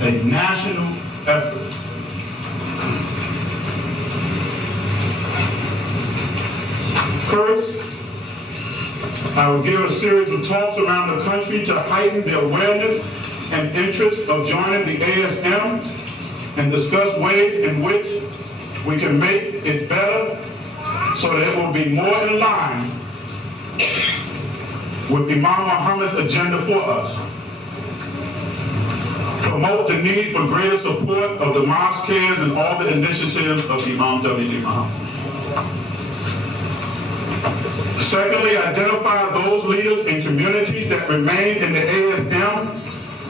a national effort. First, I will give a series of talks around the country to heighten the awareness and interest of joining the ASM and discuss ways in which we can make it better so that it will be more in line with Imam Muhammad's agenda for us. Promote the need for greater support of the mosque cares and all the initiatives of Imam W. Imam. Secondly, identify those leaders in communities that remain in the ASM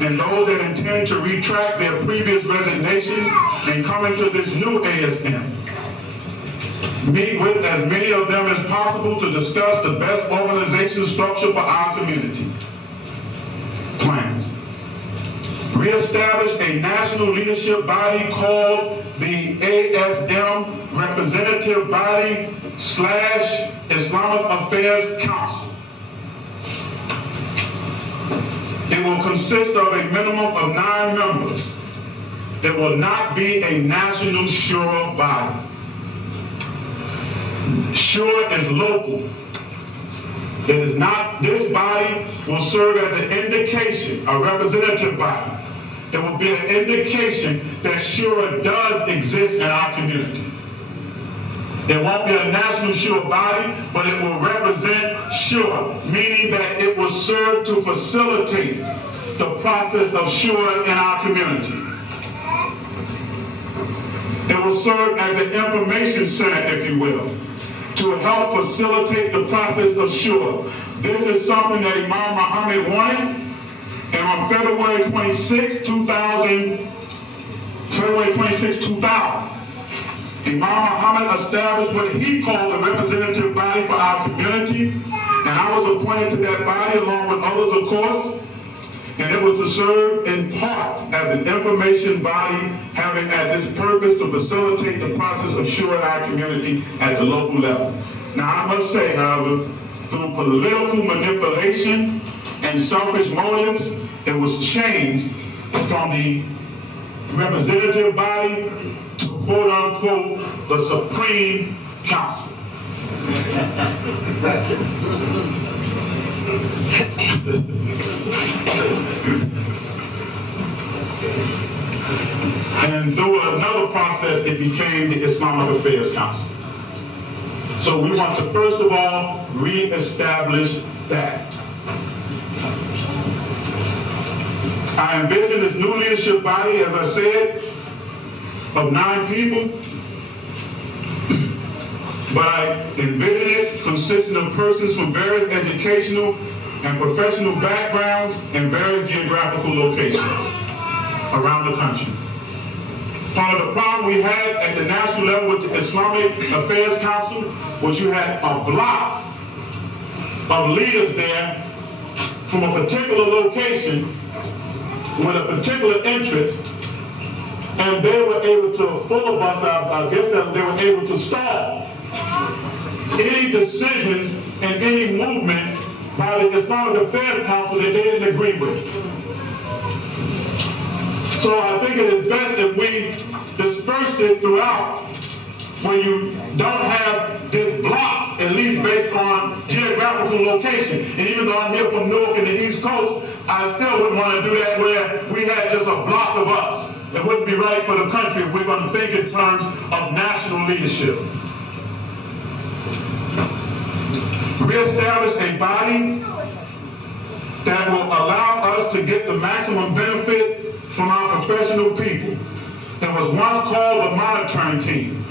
and those that intend to retract their previous resignation and come into this new ASM. Meet with as many of them as possible to discuss the best organization structure for our community. Plans. Reestablish a national leadership body called the ASM Representative Body / Islamic Affairs Council. It will consist of a minimum of 9 members. It will not be a national shura body. Shura is local. It is not, this body will serve as an indication, a representative body. It will be an indication that shura does exist in our community. It won't be a national shura body, but it will represent shura, meaning that it will serve to facilitate the process of shura in our community. It will serve as an information center, if you will, to help facilitate the process of shura. This is something that Imam Muhammad wanted, and on February 26, 2000, Imam Muhammad established what he called a representative body for our community, and I was appointed to that body along with others, of course, and it was to serve in part as an information body having as its purpose to facilitate the process of shura in our community at the local level. Now I must say, however, through political manipulation and selfish motives, it was changed from the representative body to quote unquote the Supreme Council. And through another process, it became the Islamic Affairs Council. So we want to first of all reestablish that. I envision this new leadership body, as I said, of 9 people, but I envision it consisting of persons from various educational and professional backgrounds and various geographical locations around the country. Part of the problem we had at the national level with the Islamic Affairs Council was you had a block of leaders there from a particular location with a particular interest, and they were able to filibuster, I guess that they were able to stall any decisions and any movement by the Islamic Affairs Council that they didn't agree with. So I think it is best if we disperse it throughout, where you don't have this block, at least based on geographical location. And even though I'm here from Newark and the East Coast, I still wouldn't want to do that where we had just a block of us. It wouldn't be right for the country if we're going to think in terms of national leadership. Reestablish a body that will allow us to get the maximum benefit from our professional people. It was once called a monitoring team.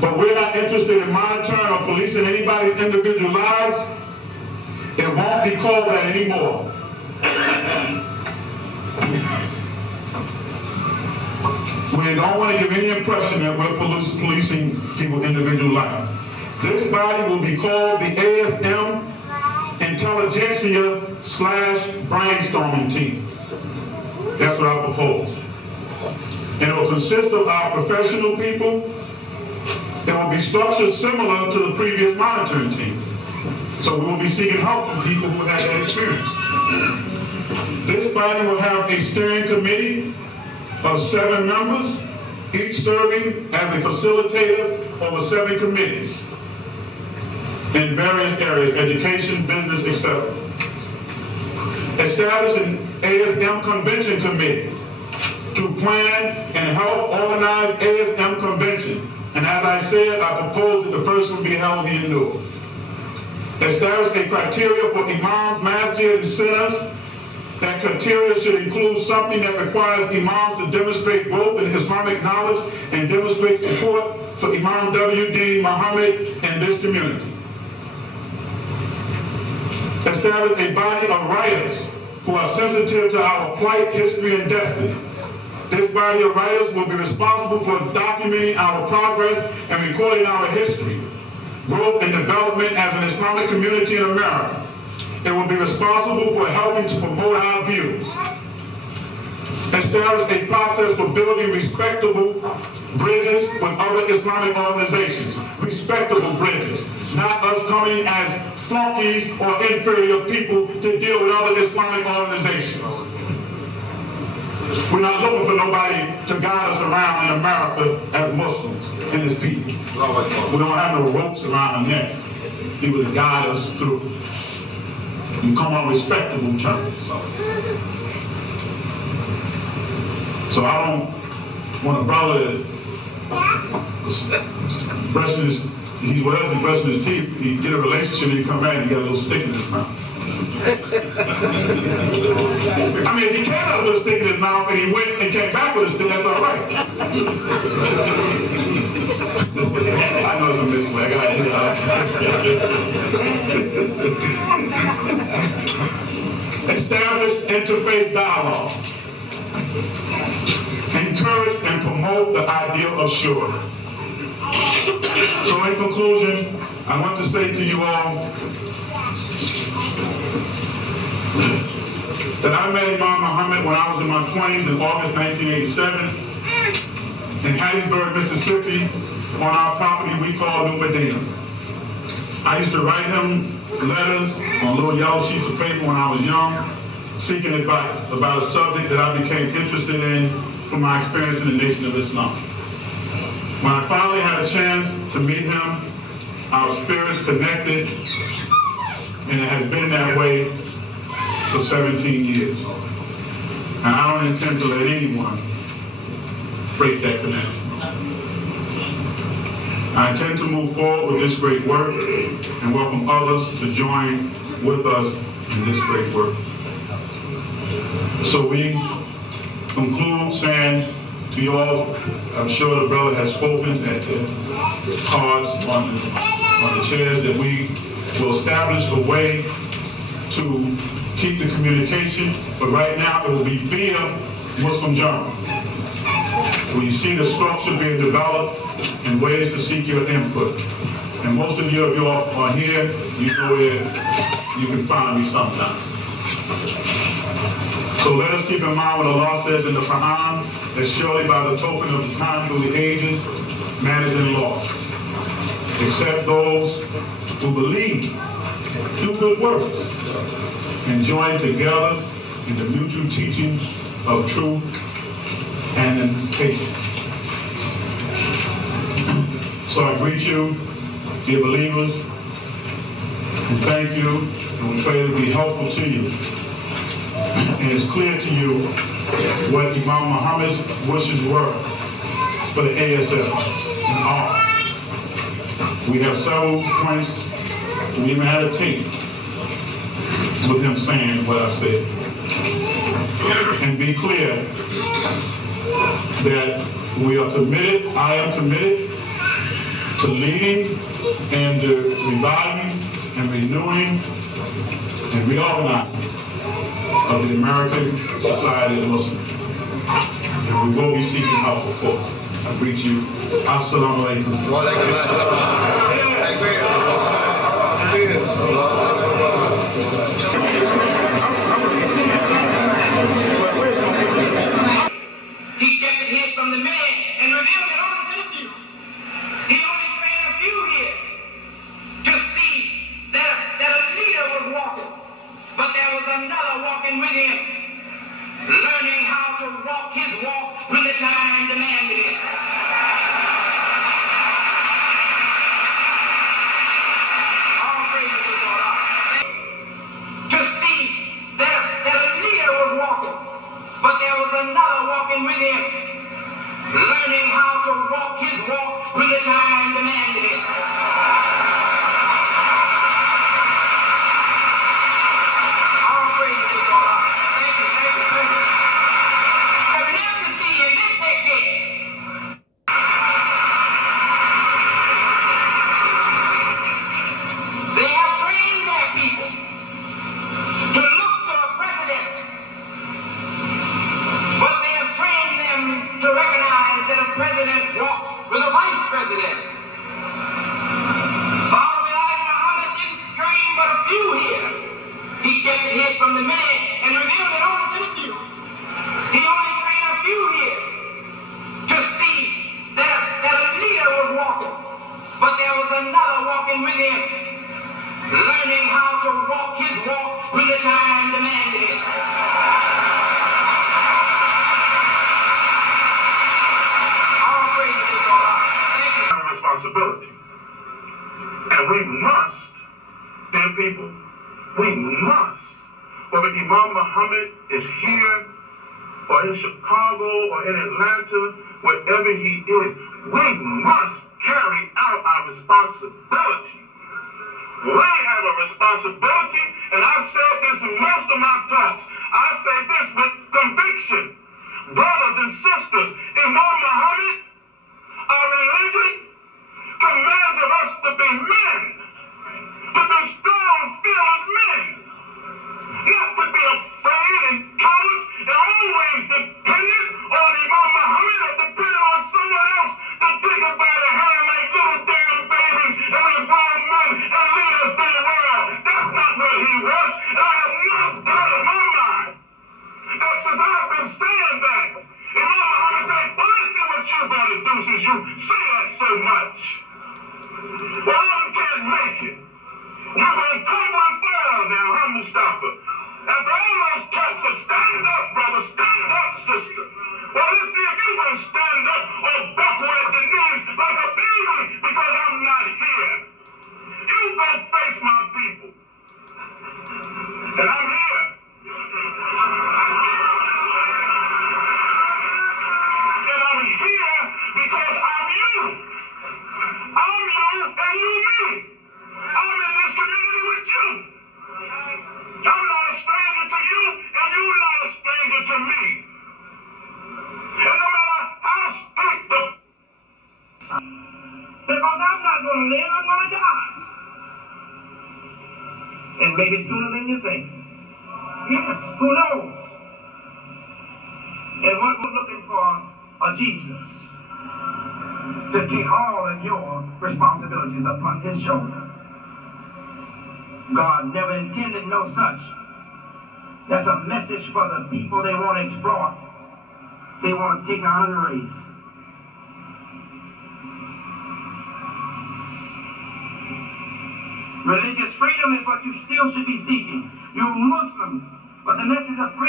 But we're not interested in monitoring or policing anybody's individual lives. It won't be called that anymore. We don't want to give any impression that we're policing people's individual life. This body will be called the ASM Intelligentsia / Brainstorming Team. That's what I propose. And it will consist of our professional people. It will be structured similar to the previous monitoring team. So we will be seeking help from people who have that experience. This body will have a steering committee of 7 members, each serving as a facilitator over 7 committees in various areas, education, business, etc. Establish an ASM convention committee to plan and help organize ASM convention. And as I said, I propose that the first one be held here in Newark. Establish a criteria for imams, masjid, and centers. That criteria should include something that requires imams to demonstrate growth in Islamic knowledge and demonstrate support for Imam W.D. Muhammad and this community. Establish a body of writers who are sensitive to our plight, history, and destiny. This body of writers will be responsible for documenting our progress and recording our history, growth, and development as an Islamic community in America. It will be responsible for helping to promote our views. Establish a process for building respectable bridges with other Islamic organizations. Respectable bridges, not us coming as flunkies or inferior people to deal with other Islamic organizations. We're not looking for nobody to guide us around in America as Muslims and as people. We don't have no ropes around our neck. People to guide us through. You come on respectable terms. So I don't want a brother brushing his, he's brushing his teeth, he get a relationship and he come back and he got a little stick in his mouth. I mean, if he came out with a stick in his mouth and he went and came back with a stick, that's all right. I know it's a misleg. Establish interfaith dialogue. Encourage and promote the ideal of shura. So in conclusion, I want to say to you all that I met Imam Muhammad when I was in my 20s in August 1987 in Hattiesburg, Mississippi, on our property we call New Medina. I used to write him letters on little yellow sheets of paper when I was young, seeking advice about a subject that I became interested in from my experience in the Nation of Islam. When I finally had a chance to meet him, our spirits connected, and it has been that way for 17 years. And I don't intend to let anyone break that connection. I intend to move forward with this great work and welcome others to join with us in this great work. So we conclude saying to you all, I'm sure the brother has spoken at the cards on the chairs, that we will establish a way to keep the communication, but right now it will be via Muslim Journal, where you see the structure being developed and ways to seek your input. And most of you are here, you know where you can find me sometime. So let us keep in mind what Allah says in the Quran, that surely by the token of the time through the ages, man is in law, except those who believe, do good works, and join together in the mutual teachings of truth and in patience. So I greet you, dear believers, and thank you, and we pray to be helpful to you. And it's clear to you what Imam Muhammad's wishes were for the ASL and all. We have several points. We even had a team with him saying what I've said. And be clear that we are committed, I am committed to leading and reviving and renewing and reorganizing of the American Society of Muslims. And we will be seeking help for. I greet you. Assalamu alaikum. Wa alaikum assalam. He kept it hid from the man and revealed it only to the few. He only trained a few here to see that a leader was walking, but there was another walking with him. there was another walking with him, learning how to walk his walk when the time demanded it. All praise to God. Thank you. But now to see in this decade, they have trained their people to look to a president, but they have trained them to recognize that a president walks with a vice president. El-Amin Muhammad didn't train but a few here. He kept it hid from the many and revealed it only to the few. He only trained a few here to see that a leader was walking, but there was another walking with him, learning how to walk his walk when the time demanded it. All praise to God. Thank you. Responsibility. And we must, dear people, we must, whether Imam Muhammad is here or in Chicago or in Atlanta, wherever he is, we must carry out our responsibility. We have a responsibility, and I've said this in most of my talks. I say this with conviction. Brothers and sisters, Imam Muhammad, our religion, commands of us to be men, to be strong, fearless men, not to be afraid and cowards and always dependent on Imam Muhammad or dependent on someone else to take it by the hand like little damn babies and we grown men and lead us through the world. That's not what he wants, and I have no doubt in my mind that since I've been saying that, Imam Muhammad said, well, listen what you're going to do since you say that so much. Well, I can't make it. You're going to tumble and fall now, huh, Mustafa? After all those talks of stand up, brother, stand up, sister. Well, let's see if you're going to stand up or buckle at the knees like a baby because I'm not here. You go face my people. And I'm here. And I'm here because I'm you. I'm you and you me. I'm in this community with you. I'm not a stranger to you and you're not a stranger to me. And no matter how strict because I'm not going to live, I'm going to die. And maybe sooner than you think. Yes, who knows? And what we're looking for are Jesus to take all of your responsibilities upon his shoulder. God never intended no such. That's a message for the people they want to exploit. They want to take out of the race. Religious freedom is what you still should be seeking. You're Muslim, but the message of freedom